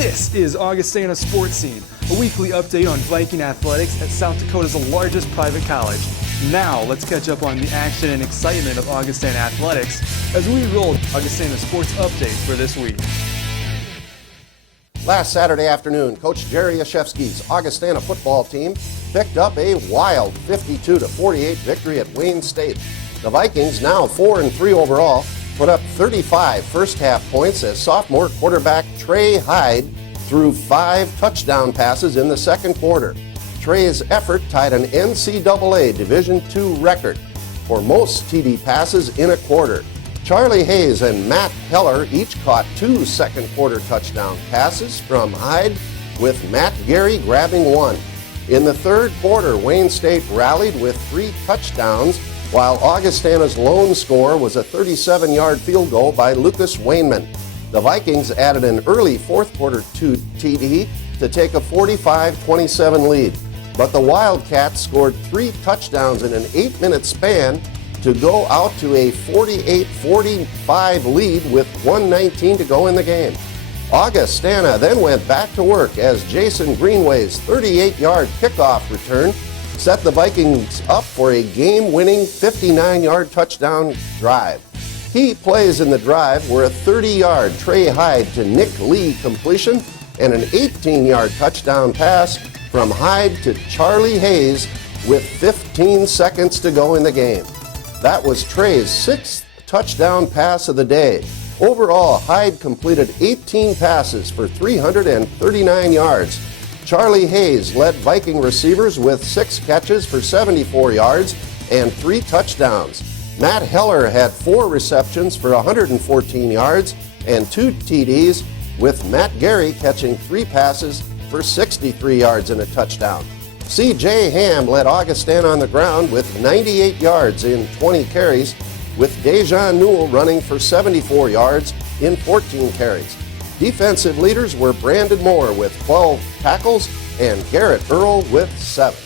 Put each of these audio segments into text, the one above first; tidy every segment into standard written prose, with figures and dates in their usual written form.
This is Augustana Sportscene, a weekly update on Viking athletics at South Dakota's largest private college. Now, let's catch up on the action and excitement of Augustana athletics as we roll Augustana Sports Update for this week. Last Saturday afternoon, Coach Jerry Yashevsky's Augustana football team picked up a wild 52-48 victory at Wayne State. The Vikings, now 4-3 overall, put up 35 first-half points as sophomore quarterback Trey Hyde threw 5 touchdown passes in the second quarter. Trey's effort tied an NCAA Division II record for most TD passes in a quarter. Charlie Hayes and Matt Heller each caught 2 second-quarter touchdown passes from Hyde, with Matt Gary grabbing 1. In the third quarter, Wayne State rallied with 3 touchdowns, while Augustana's lone score was a 37-yard field goal by Lucas Wainman. The Vikings added an early fourth-quarter TD to take a 45-27 lead, but the Wildcats scored 3 touchdowns in an 8-minute span to go out to a 48-45 lead with 1:19 to go in the game. Augustana then went back to work as Jason Greenway's 38-yard kickoff return set the Vikings up for a game-winning 59-yard touchdown drive. Key plays in the drive were a 30-yard Trey Hyde to Nick Lee completion and an 18-yard touchdown pass from Hyde to Charlie Hayes with 15 seconds to go in the game. That was Trey's 6th touchdown pass of the day. Overall, Hyde completed 18 passes for 339 yards. Charlie Hayes led Viking receivers with 6 catches for 74 yards and 3 touchdowns. Matt Heller had 4 receptions for 114 yards and 2 TDs, with Matt Gary catching 3 passes for 63 yards and a touchdown. C.J. Ham led Augustana on the ground with 98 yards in 20 carries, with Dejan Newell running for 74 yards in 14 carries. Defensive leaders were Brandon Moore with 12 tackles and Garrett Earl with 7.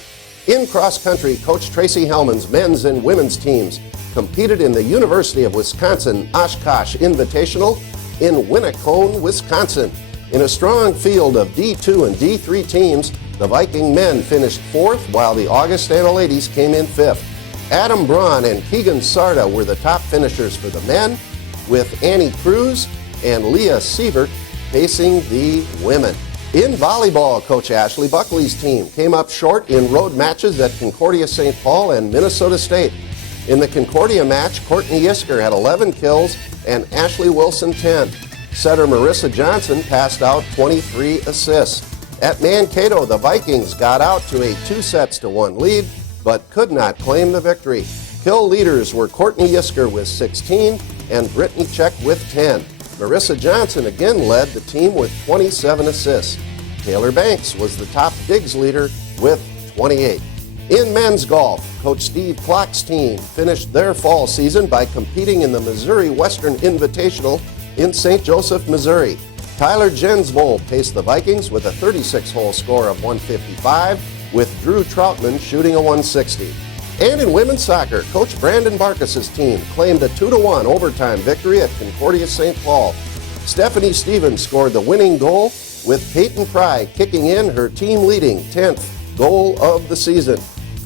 In cross country, Coach Tracy Hellman's men's and women's teams competed in the University of Wisconsin Oshkosh Invitational in Winnacone, Wisconsin. In a strong field of D2 and D3 teams, the Viking men finished 4th while the Augustana ladies came in 5th. Adam Braun and Keegan Sarda were the top finishers for the men, with Annie Cruz and Leah Sievert facing the women. In volleyball, Coach Ashley Buckley's team came up short in road matches at Concordia St. Paul and Minnesota State. In the Concordia match, Courtney Yisker had 11 kills and Ashley Wilson 10. Setter Marissa Johnson passed out 23 assists. At Mankato, the Vikings got out to a 2-1 lead, but could not claim the victory. Kill leaders were Courtney Yisker with 16 and Brittany Check with 10. Marissa Johnson again led the team with 27 assists. Taylor Banks was the top digs leader with 28. In men's golf, Coach Steve Klock's team finished their fall season by competing in the Missouri Western Invitational in St. Joseph, Missouri. Tyler Jensvold paced the Vikings with a 36-hole score of 155, with Drew Troutman shooting a 160. And in women's soccer, Coach Brandon Barkas's team claimed a 2-1 overtime victory at Concordia St. Paul. Stephanie Stevens scored the winning goal, with Peyton Pry kicking in her team-leading 10th goal of the season.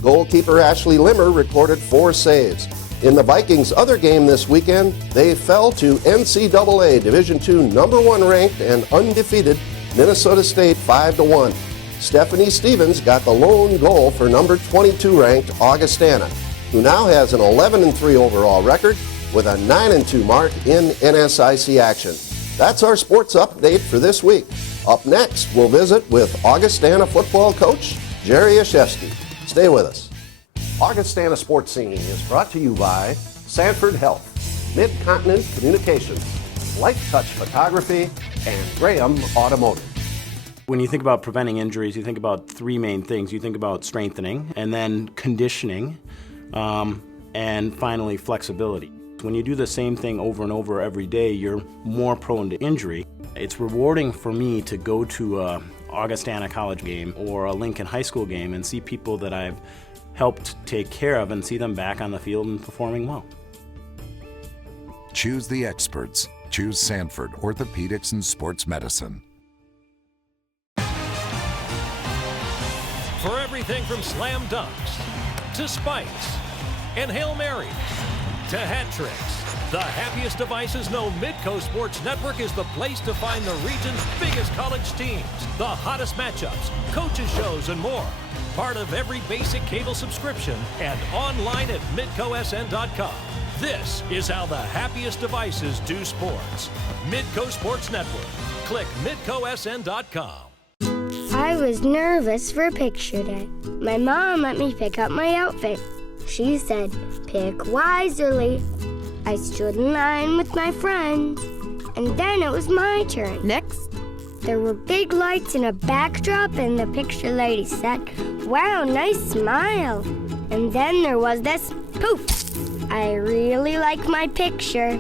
Goalkeeper Ashley Limmer recorded 4 saves. In the Vikings' other game this weekend, they fell to NCAA Division II number 1 ranked and undefeated Minnesota State 5-1. Stephanie Stevens got the lone goal for number 22 ranked Augustana, who now has an 11-3 overall record with a 9-2 mark in NSIC action. That's our sports update for this week. Up next, we'll visit with Augustana football coach Jerry Yashevsky. Stay with us. Augustana Sportscene is brought to you by Sanford Health, Mid-Continent Communications, Light Touch Photography, and Graham Automotive. When you think about preventing injuries, you think about 3 main things. You think about strengthening, and then conditioning, and finally flexibility. When you do the same thing over and over every day, you're more prone to injury. It's rewarding for me to go to a Augustana College game or a Lincoln High School game and see people that I've helped take care of and see them back on the field and performing well. Choose the experts. Choose Sanford Orthopedics and Sports Medicine. For everything from slam dunks to spikes and Hail Marys to hat tricks, the happiest devices know Midco Sports Network is the place to find the region's biggest college teams, the hottest matchups, coaches shows, and more. Part of every basic cable subscription and online at midcosn.com. This is how the happiest devices do sports. Midco Sports Network. Click midcosn.com. I was nervous for picture day. My mom let me pick out my outfit. She said, pick wisely. I stood in line with my friends, and then it was my turn. Next. There were big lights and a backdrop, and the picture lady said, wow, nice smile. And then there was this poof. I really like my picture.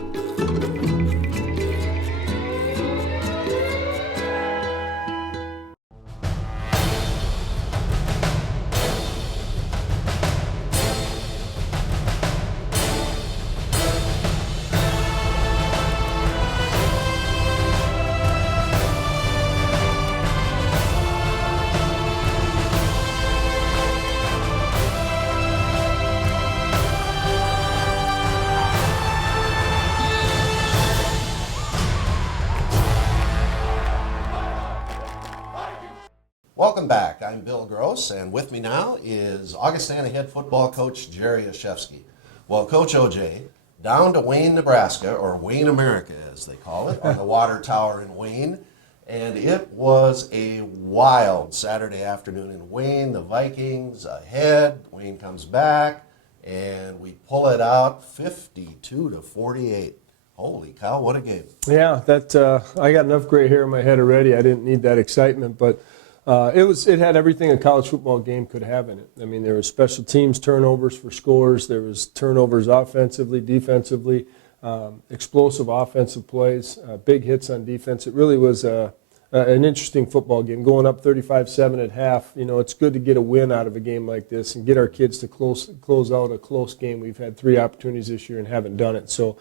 Welcome back. I'm Bill Gross, and with me now is Augustana head football coach Jerry Yashevsky. Well, Coach OJ, down to Wayne, Nebraska, or Wayne, America, as they call it, on the water tower in Wayne, and it was a wild Saturday afternoon in Wayne. The Vikings ahead. Wayne comes back, and we pull it out 52-48. Holy cow, what a game. Yeah, I got enough gray hair in my head already. I didn't need that excitement, but it had everything a college football game could have in it. I mean, there was special teams turnovers for scores. There was turnovers offensively, defensively, explosive offensive plays, big hits on defense. It really was an interesting football game. Going up 35-7 at half, it's good to get a win out of a game like this and get our kids to close out a close game. We've had 3 opportunities this year and haven't done it. So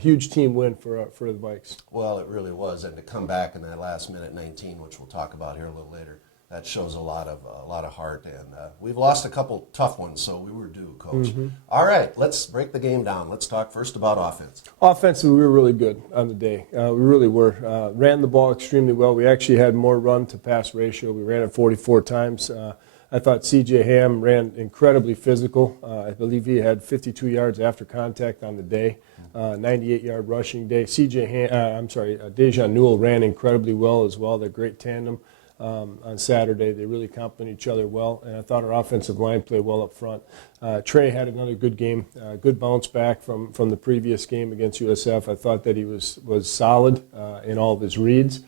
huge team win for the Vikes. Well, it really was, and to come back in that last minute 19, which we'll talk about here a little later, that shows a lot of heart. And we've lost a couple tough ones, so we were due, Coach. Mm-hmm. All right, let's break the game down. Let's talk first about offense. Offensively, we were really good on the day. We really were. Ran the ball extremely well. We actually had more run-to-pass ratio. We ran it 44 times. I thought C.J. Ham ran incredibly physical. I believe he had 52 yards after contact on the day, 98-yard rushing day. Dejan Newell ran incredibly well as well. They're a great tandem on Saturday. They really complement each other well, and I thought our offensive line played well up front. Trey had another good game, good bounce back from the previous game against USF. I thought that he was solid in all of his reads.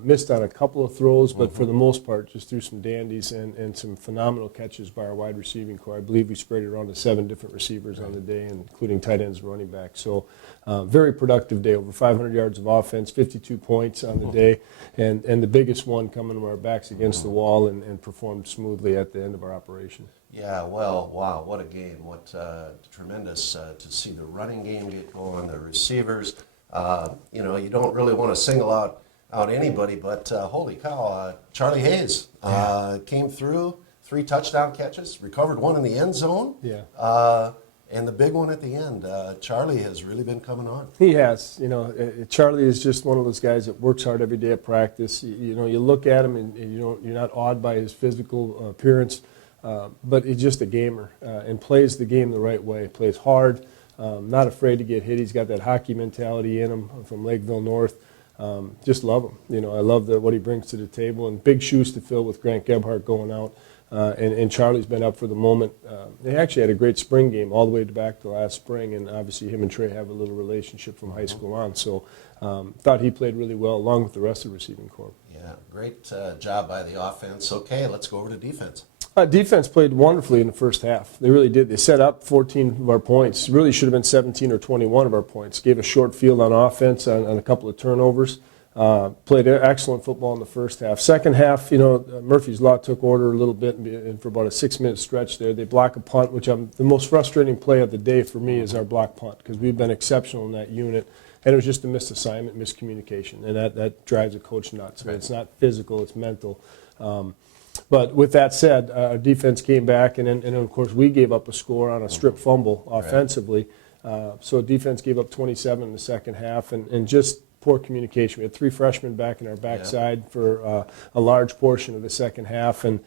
Missed on a couple of throws, but for the most part, just threw some dandies and some phenomenal catches by our wide receiving core. I believe we sprayed it around to 7 different receivers on the day, including tight ends and running backs. So very productive day, over 500 yards of offense, 52 points on the day, and the biggest one coming from our backs against the wall and performed smoothly at the end of our operation. Yeah, well, wow, what a game. What tremendous to see the running game get going, the receivers. You don't really want to single out anybody, but holy cow, Charlie Hayes came through, 3 touchdown catches, recovered 1 in the end zone, and the big one at the end. Charlie has really been coming on. He has. Charlie is just one of those guys that works hard every day at practice. You look at him and you're not awed by his physical appearance, but he's just a gamer and plays the game the right way. Plays hard, not afraid to get hit. He's got that hockey mentality in him from Lakeville North. Just love him. I love what he brings to the table, and big shoes to fill with Grant Gebhardt going out. And Charlie's been up for the moment. They actually had a great spring game all the way back to last spring, and obviously him and Trey have a little relationship from high school on. So thought he played really well along with the rest of the receiving corps. Yeah, great job by the offense. Okay, let's go over to defense. Defense played wonderfully in the first half. They really did. They set up 14 of our points. Really should have been 17 or 21 of our points. Gave a short field on offense on a couple of turnovers. Played excellent football in the first half. Second half, Murphy's Law took order a little bit, and for about a 6-minute stretch there, they block a punt, which the most frustrating play of the day for me is our block punt, because we've been exceptional in that unit. And it was just a missed assignment, miscommunication, and that drives a coach nuts. I mean, it's not physical, it's mental. But with that said, our defense came back, and of course we gave up a score on a strip fumble offensively. So defense gave up 27 in the second half, and just poor communication. We had 3 freshmen back in our backside for a large portion of the second half, and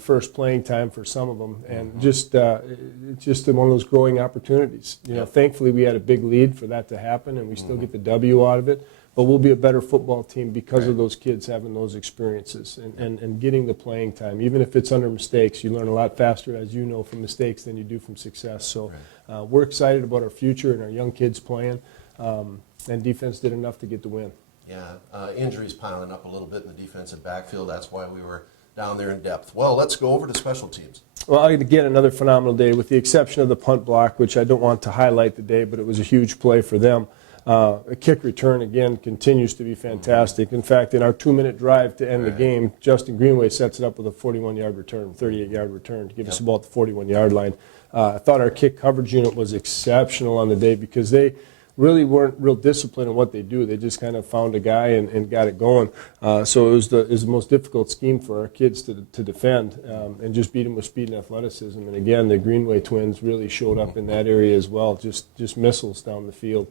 first playing time for some of them, and just one of those growing opportunities. Thankfully we had a big lead for that to happen, and we still get the W out of it. But we'll be a better football team because of those kids having those experiences and getting the playing time. Even if it's under mistakes, you learn a lot faster, as you know, from mistakes than you do from success. So we're excited about our future and our young kids playing, and defense did enough to get the win. Yeah, injuries piling up a little bit in the defensive backfield. That's why we were down there in depth. Well, let's go over to special teams. Well, again, another phenomenal day, with the exception of the punt block, which I don't want to highlight today, but it was a huge play for them. A kick return, again, continues to be fantastic. In fact, in our 2-minute drive to end the game, Justin Greenway sets it up with a 41-yard return, 38-yard return to give us the ball at the 41-yard line. I thought our kick coverage unit was exceptional on the day because they really weren't real disciplined in what they do. They just kind of found a guy and got it going. So it was the most difficult scheme for our kids to defend, and just beat them with speed and athleticism. And again, the Greenway twins really showed up in that area as well, just missiles down the field.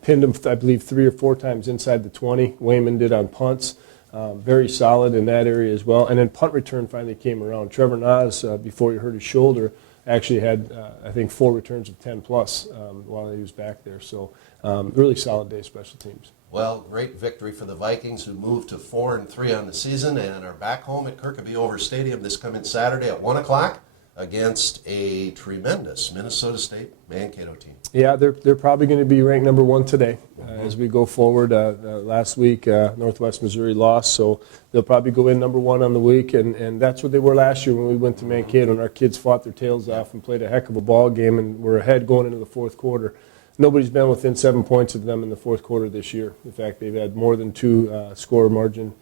Pinned them, I believe, 3 or 4 times inside the 20. Wayman did on punts. Very solid in that area as well. And then punt return finally came around. Trevor Nas, before he hurt his shoulder, actually had, I think, 4 returns of 10-plus while he was back there. So really solid day, special teams. Well, great victory for the Vikings, who moved to 4-3 on the season and are back home at Kirkaby Over Stadium this coming Saturday at 1 o'clock against a tremendous Minnesota State Mankato team. Yeah, they're probably going to be ranked number 1 today as we go forward. Last week, Northwest Missouri lost, so they'll probably go in number 1 on the week, and that's what they were last year when we went to Mankato, and our kids fought their tails off and played a heck of a ball game, and were ahead going into the fourth quarter. Nobody's been within 7 points of them in the fourth quarter this year. In fact, they've had more than 2 score margin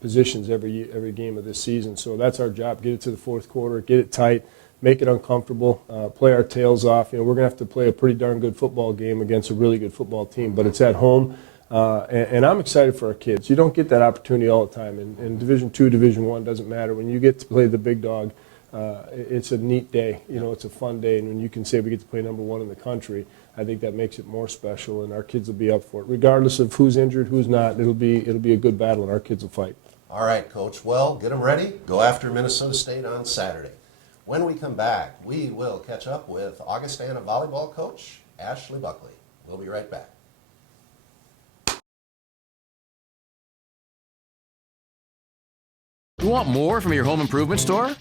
positions every game of this season. So that's our job: get it to the fourth quarter, get it tight, make it uncomfortable, play our tails off. We're going to have to play a pretty darn good football game against a really good football team, but it's at home, and I'm excited for our kids. You don't get that opportunity all the time. In Division II, Division I, doesn't matter. When you get to play the big dog, it's a neat day. It's a fun day, and when you can say we get to play number 1 in the country, I think that makes it more special, and our kids will be up for it. Regardless of who's injured, who's not, it'll be a good battle, and our kids will fight. All right, Coach. Well, get them ready. Go after Minnesota State on Saturday. When we come back, we will catch up with Augustana volleyball coach Ashley Buckley. We'll be right back. You want more from your home improvement store?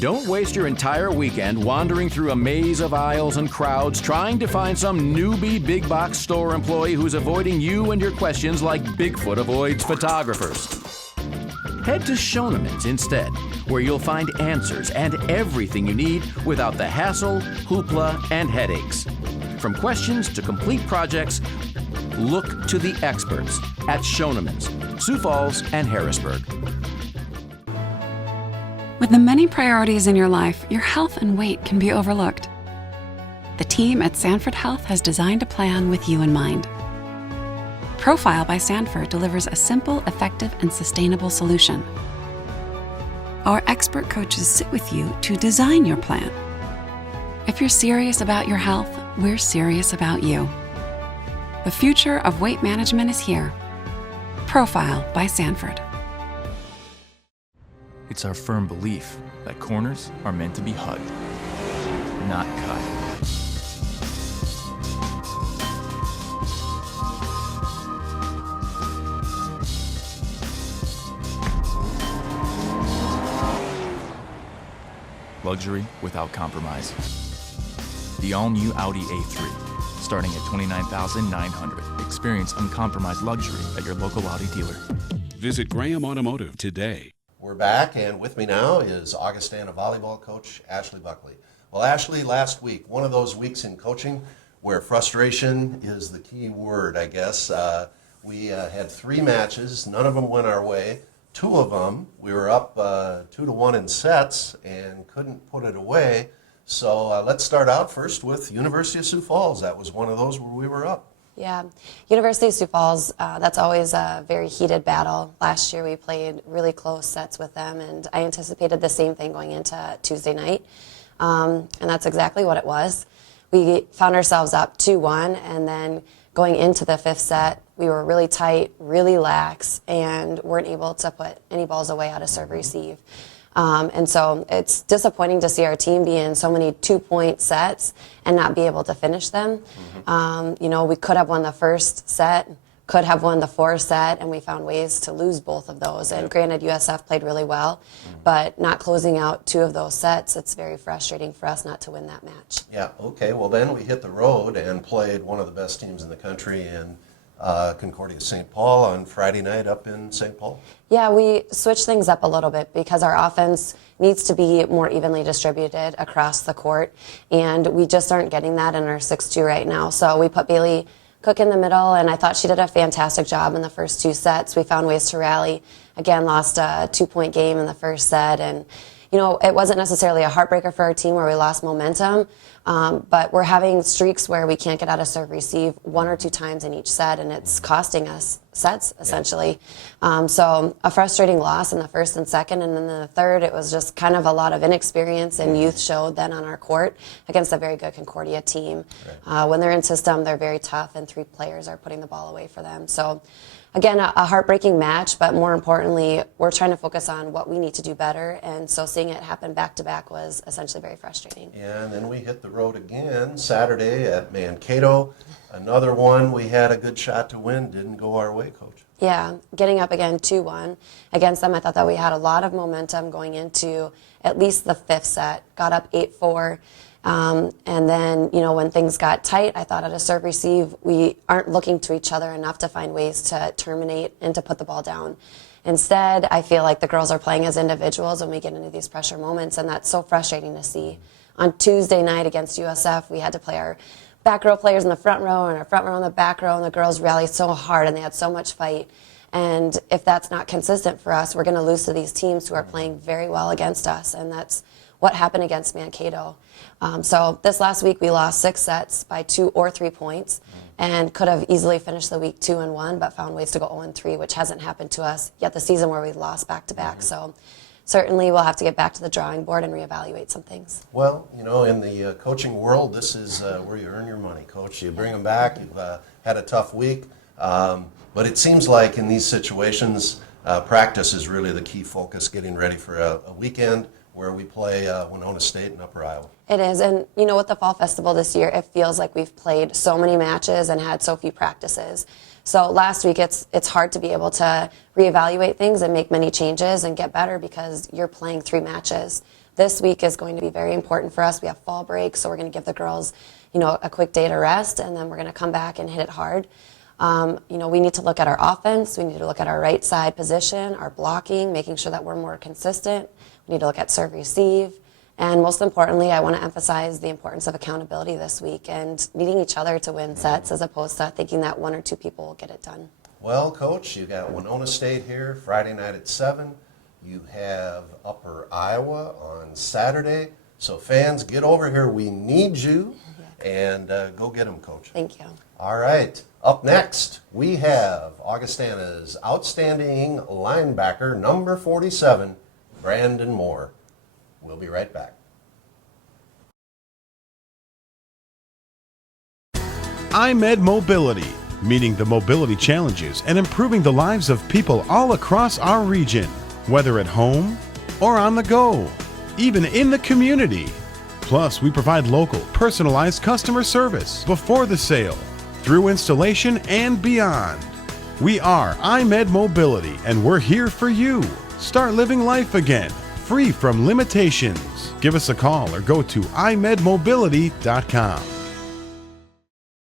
Don't waste your entire weekend wandering through a maze of aisles and crowds trying to find some newbie big box store employee who's avoiding you and your questions like Bigfoot avoids photographers. Head to Schoenemann's instead, where you'll find answers and everything you need without the hassle, hoopla, and headaches. From questions to complete projects, look to the experts at Schoenemann's, Sioux Falls and Harrisburg. With the many priorities in your life, your health and weight can be overlooked. The team at Sanford Health has designed a plan with you in mind. Profile by Sanford delivers a simple, effective, and sustainable solution. Our expert coaches sit with you to design your plan. If you're serious about your health, we're serious about you. The future of weight management is here. Profile by Sanford. It's our firm belief that corners are meant to be hugged, not cut. Luxury without compromise. The all-new Audi A3, starting at $29,900. Experience uncompromised luxury at your local Audi dealer. Visit Graham Automotive today. We're back, and with me now is Augustana volleyball coach Ashley Buckley. Well, Ashley, last week, one of those weeks in coaching where frustration is the key word, I guess. We had 3 matches. None of them went our way. 2 of them, we were up 2-1 in sets and couldn't put it away. So let's start out first with University of Sioux Falls. That was one of those where we were up. Yeah, University of Sioux Falls, that's always a very heated battle. Last year we played really close sets with them, and I anticipated the same thing going into Tuesday night, and that's exactly what it was. We found ourselves up 2-1, and then going into the fifth set, we were really tight, really lax, and weren't able to put any balls away out of serve receive. And so it's disappointing to see our team be in so many 2-point sets and not be able to finish them. You know, we could have won the first set, could have won the fourth set, and we found ways to lose both of those. And granted, USF played really well, but not closing out 2 of those sets, it's very frustrating for us not to win that match. Yeah, okay, well then we hit the road and played one of the best teams in the country in Concordia St. Paul on Friday night up in St. Paul. Yeah, we switched things up a little bit because our offense needs to be more evenly distributed across the court, and we just aren't getting that in our 6-2 right now. So we put Bailey Cook in the middle, and I thought she did a fantastic job in the first 2 sets. We found ways to rally. Again, lost a 2-point game in the first set, and you know, it wasn't necessarily a heartbreaker for our team where we lost momentum, but we're having streaks where we can't get out of serve receive 1 or 2 times in each set, and it's costing us sets, essentially. So a frustrating loss in the first and second, and then in the third, it was just kind of a lot of inexperience and youth showed then on our court against a very good Concordia team. When they're in system, they're very tough, and 3 players are putting the ball away for them. So again, a heartbreaking match, but more importantly, we're trying to focus on what we need to do better, and so seeing it happen back-to-back was essentially very frustrating. Yeah, and then we hit the road again Saturday at Mankato. Another one we had a good shot to win, didn't go our way, Coach. Yeah, getting up again 2-1 against them, I thought that we had a lot of momentum going into at least the 5th set, got up 8-4. And then, you know, when things got tight, I thought at a serve receive, we aren't looking to each other enough to find ways to terminate and to put the ball down. Instead, I feel like the girls are playing as individuals when we get into these pressure moments, and that's so frustrating to see. On Tuesday night against USF, we had to play our back row players in the front row and our front row in the back row, and the girls rallied so hard and they had so much fight. And if that's not consistent for us, we're going to lose to these teams who are playing very well against us, and that's what happened against Mankato. So this last week we lost 6 sets by 2 or 3 points and could have easily finished the week 2-1, but found ways to go 0-3, which hasn't happened to us yet the season where we lost back-to-back. So certainly we'll have to get back to the drawing board and reevaluate some things. Well, you know, in the coaching world, this is where you earn your money, Coach. You bring them back. You've had a tough week. But it seems like in these situations, practice is really the key focus, getting ready for a weekend where we play Winona State and Upper Iowa. It is, and you know, with the Fall Festival this year, it feels like we've played so many matches and had so few practices. So last week, it's hard to be able to reevaluate things and make many changes and get better because you're playing 3 matches. This week is going to be very important for us. We have fall break, so we're going to give the girls, you know, a quick day to rest, and then we're going to come back and hit it hard. You know, we need to look at our offense. We need to look at our right side position, our blocking, making sure that we're more consistent. We need to look at serve receive. And most importantly, I want to emphasize the importance of accountability this week and needing each other to win sets as opposed to thinking that 1 or 2 people will get it done. Well, Coach, you got Winona State here Friday night at 7. You have Upper Iowa on Saturday. So fans, get over here. We need you. And go get them, Coach. Thank you. All right. Up next, we have Augustana's outstanding linebacker, number 47, Brandon Moore. We'll be right back. iMed Mobility, meeting the mobility challenges and improving the lives of people all across our region, whether at home or on the go, even in the community. Plus, we provide local, personalized customer service before the sale, through installation, and beyond. We are iMed Mobility, and we're here for you. Start living life again, free from limitations. Give us a call or go to imedmobility.com.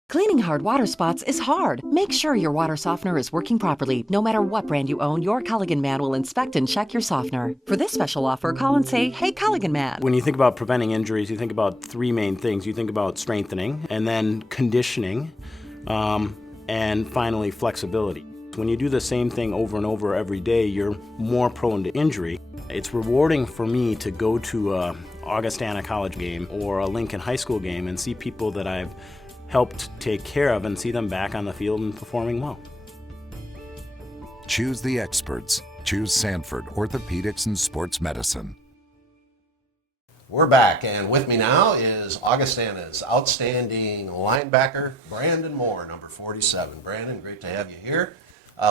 Cleaning hard water spots is hard. Make sure your water softener is working properly. No matter what brand you own, your Culligan man will inspect and check your softener. For this special offer, call and say, "Hey, Culligan man." When you think about preventing injuries, you think about 3 main things. You think about strengthening, and then conditioning, and finally flexibility. When you do the same thing over and over every day, you're more prone to injury. It's rewarding for me to go to a Augustana College game or a Lincoln High School game and see people that I've helped take care of and see them back on the field and performing well. Choose the experts. Choose Sanford Orthopedics and Sports Medicine. We're back, and with me now is Augustana's outstanding linebacker, Brandon Moore, number 47. Brandon, great to have you here.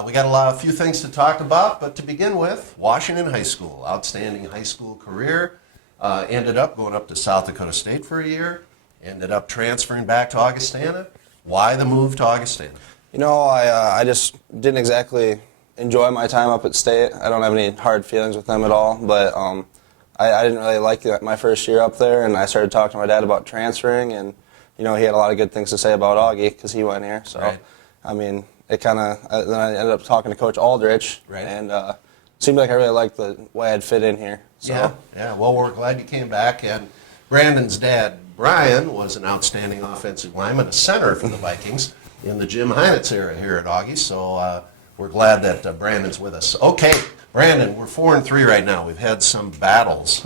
We got a few things to talk about, but to begin with, Washington High School, outstanding high school career. Ended up going up to South Dakota State for a year, ended up transferring back to Augustana. Why the move to Augustana? You know, I just didn't exactly enjoy my time up at State. I don't have any hard feelings with them at all, but I didn't really like my first year up there, and I started talking to my dad about transferring, and you know, he had a lot of good things to say about Augie because he went here. So, right. I mean, it kind of then I ended up talking to Coach Aldrich, right. And it seemed like I really liked the way I'd fit in here. So. Yeah. Well, we're glad you came back, and Brandon's dad, Brian, was an outstanding offensive lineman, a center for the Vikings in the Jim Heinitz era here at Augie. So we're glad that Brandon's with us. Okay. Brandon, we're 4-3 right now. We've had some battles.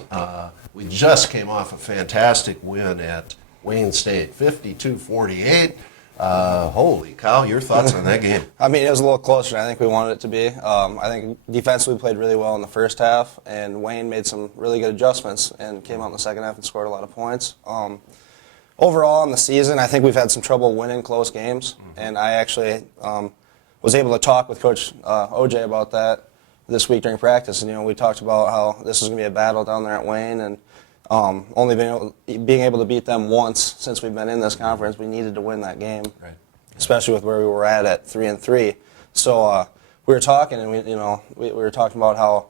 We just came off a fantastic win at Wayne State, 52-48. Holy cow, your thoughts on that game? I mean, it was a little closer than I think we wanted it to be. I think defensively we played really well in the first half, and Wayne made some really good adjustments and came out in the second half and scored a lot of points. Overall in the season, I think we've had some trouble winning close games, and I actually was able to talk with Coach OJ about that this week during practice, and you know, we talked about how this is going to be a battle down there at Wayne, and only being able to beat them once since we've been in this conference, we needed to win that game, right. Especially with where we were at 3-3. So we were talking, and we were talking about how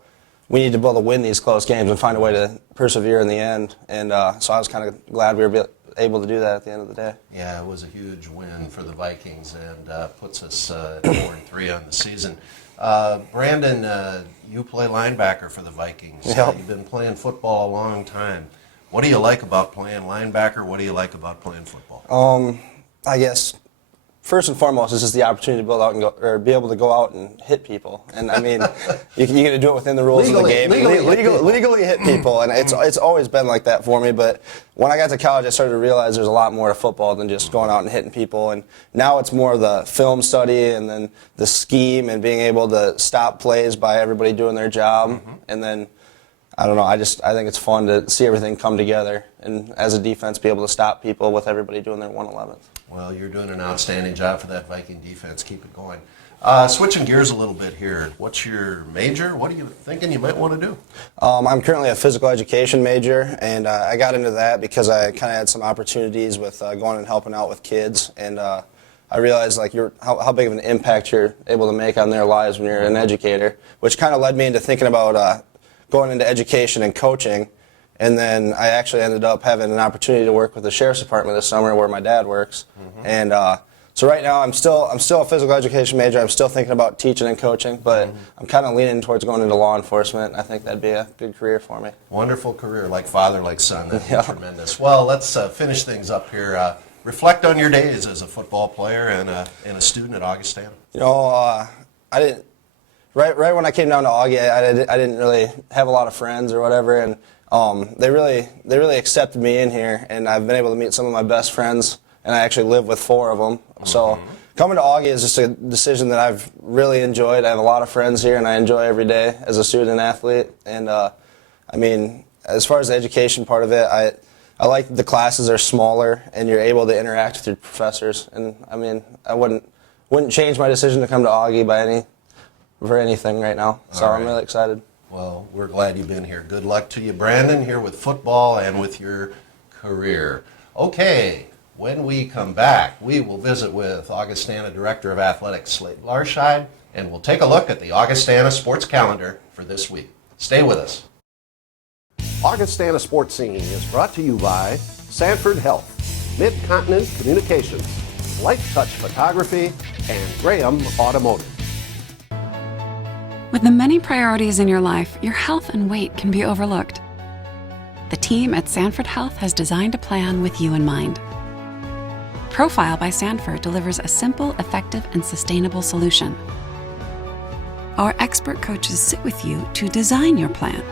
we need to be able to win these close games and find a way to persevere in the end, and so I was kind of glad we were able to do that at the end of the day. Yeah, it was a huge win for the Vikings, and puts us at 4-3 on the season. Brandon, you play linebacker for the Vikings. Yep. You've been playing football a long time. What do you like about playing linebacker? What do you like about playing football? I guess first and foremost is just the opportunity to be able to go out and hit people. And I mean, you're going to do it within the rules of the game. Legally hit people, and it's always been like that for me. But when I got to college, I started to realize there's a lot more to football than just going out and hitting people. And now it's more the film study and then the scheme and being able to stop plays by everybody doing their job. And then, I don't know, I think it's fun to see everything come together and as a defense be able to stop people with everybody doing their 111th. Well, you're doing an outstanding job for that Viking defense. Keep it going. Switching gears a little bit here. What's your major? What are you thinking you might want to do? I'm currently a physical education major, and I got into that because I kind of had some opportunities with going and helping out with kids, and I realized like how big of an impact you're able to make on their lives when you're an educator, which kind of led me into thinking about going into education and coaching. And then I actually ended up having an opportunity to work with the sheriff's department this summer, where my dad works. And so right now I'm still a physical education major. I'm still thinking about teaching and coaching, but I'm kind of leaning towards going into law enforcement. I think that'd be a good career for me. Wonderful career, like father, like son. That'd be tremendous. Well, let's finish things up here. Reflect on your days as a football player and a student at Augustana. You know, I didn't. Right when I came down to Augie, I didn't really have a lot of friends or whatever, and they really accepted me in here, and I've been able to meet some of my best friends, and I actually live with 4 of them. So coming to Augie is just a decision that I've really enjoyed. I have a lot of friends here, and I enjoy every day as a student athlete. And I mean, as far as the education part of it, I like that the classes are smaller, and you're able to interact with your professors. And I mean, I wouldn't change my decision to come to Augie for anything right now. So I'm really excited. Well, we're glad you've been here. Good luck to you, Brandon, here with football and with your career. Okay, when we come back, we will visit with Augustana Director of Athletics, Slade Larscheid, and we'll take a look at the Augustana sports calendar for this week. Stay with us. Augustana Sportscene is brought to you by Sanford Health, Mid-Continent Communications, Life Touch Photography, and Graham Automotive. With the many priorities in your life, your health and weight can be overlooked. The team at Sanford Health has designed a plan with you in mind. Profile by Sanford delivers a simple, effective, and sustainable solution. Our expert coaches sit with you to design your plan.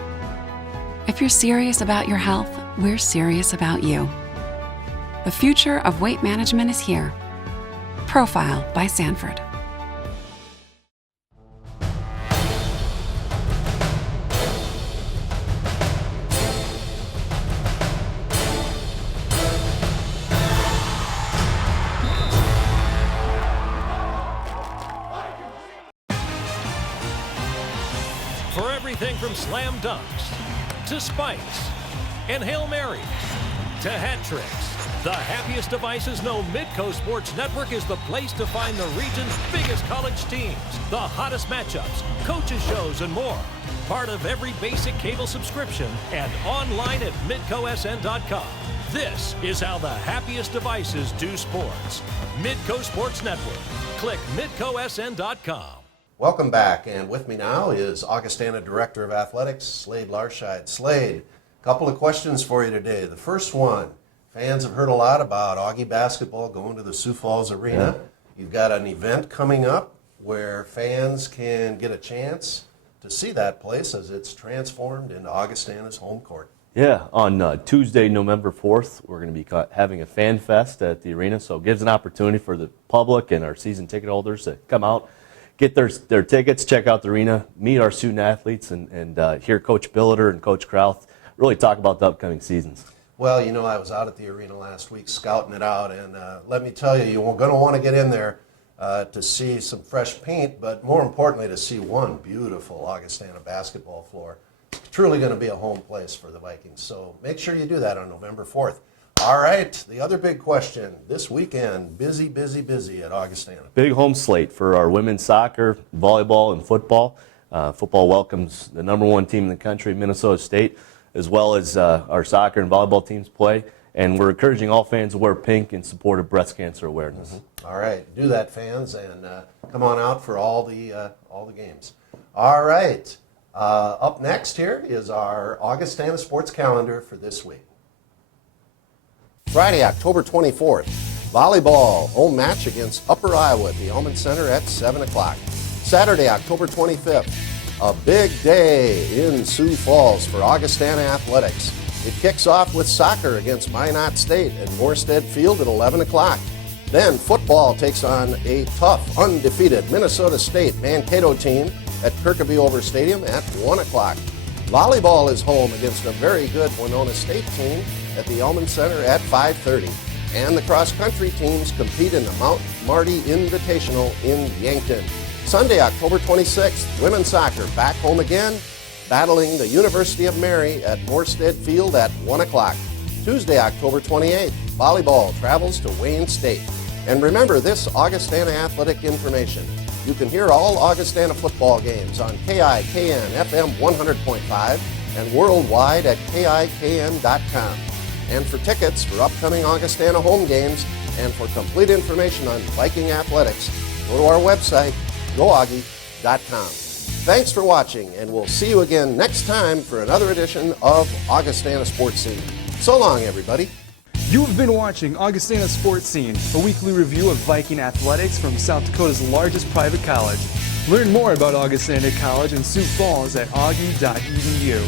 If you're serious about your health, we're serious about you. The future of weight management is here. Profile by Sanford. For everything from slam dunks to spikes and Hail Marys to hat tricks, the happiest devices know Midco Sports Network is the place to find the region's biggest college teams, the hottest matchups, coaches shows, and more. Part of every basic cable subscription and online at midcosn.com. This is how the happiest devices do sports. Midco Sports Network. Click midcosn.com. Welcome back, and with me now is Augustana Director of Athletics, Slade Larscheid. Slade, a couple of questions for you today. The first one, fans have heard a lot about Augie basketball going to the Sioux Falls Arena. You've got an event coming up where fans can get a chance to see that place as it's transformed into Augustana's home court. Yeah, on Tuesday, November 4th, we're going to be having a fan fest at the arena, so it gives an opportunity for the public and our season ticket holders to come out, get their tickets, check out the arena, meet our student athletes, and hear Coach Billiter and Coach Krauth really talk about the upcoming seasons. Well, you know, I was out at the arena last week scouting it out, and let me tell you, you're going to want to get in there to see some fresh paint, but more importantly, to see one beautiful Augustana basketball floor. Truly going to be a home place for the Vikings, so make sure you do that on November 4th. All right, the other big question, this weekend, busy at Augustana. Big home slate for our women's soccer, volleyball, and football. Football welcomes the #1 team in the country, Minnesota State, as well as our soccer and volleyball teams play. And we're encouraging all fans to wear pink in support of breast cancer awareness. Mm-hmm. All right, do that, fans, and come on out for all the games. All right, up next here is our Augustana sports calendar for this week. Friday, October 24th, volleyball, home match against Upper Iowa at the Elman Center at 7 o'clock. Saturday, October 25th, a big day in Sioux Falls for Augustana athletics. It kicks off with soccer against Minot State at Morstead Field at 11 o'clock. Then football takes on a tough, undefeated Minnesota State Mankato team at Kirkaby-Over Stadium at 1 o'clock. Volleyball is home against a very good Winona State team at the Elman Center at 5:30. And the cross-country teams compete in the Mount Marty Invitational in Yankton. Sunday, October 26th, women's soccer back home again, battling the University of Mary at Morstead Field at 1 o'clock. Tuesday, October 28th, volleyball travels to Wayne State. And remember this Augustana athletic information. You can hear all Augustana football games on KIKN FM 100.5 and worldwide at KIKN.com. And for tickets for upcoming Augustana home games and for complete information on Viking athletics, go to our website, goaugie.com. Thanks for watching, and we'll see you again next time for another edition of Augustana Sports Scene. So long, everybody. You have been watching Augustana Sports Scene, a weekly review of Viking athletics from South Dakota's largest private college. Learn more about Augustana College in Sioux Falls at augie.edu.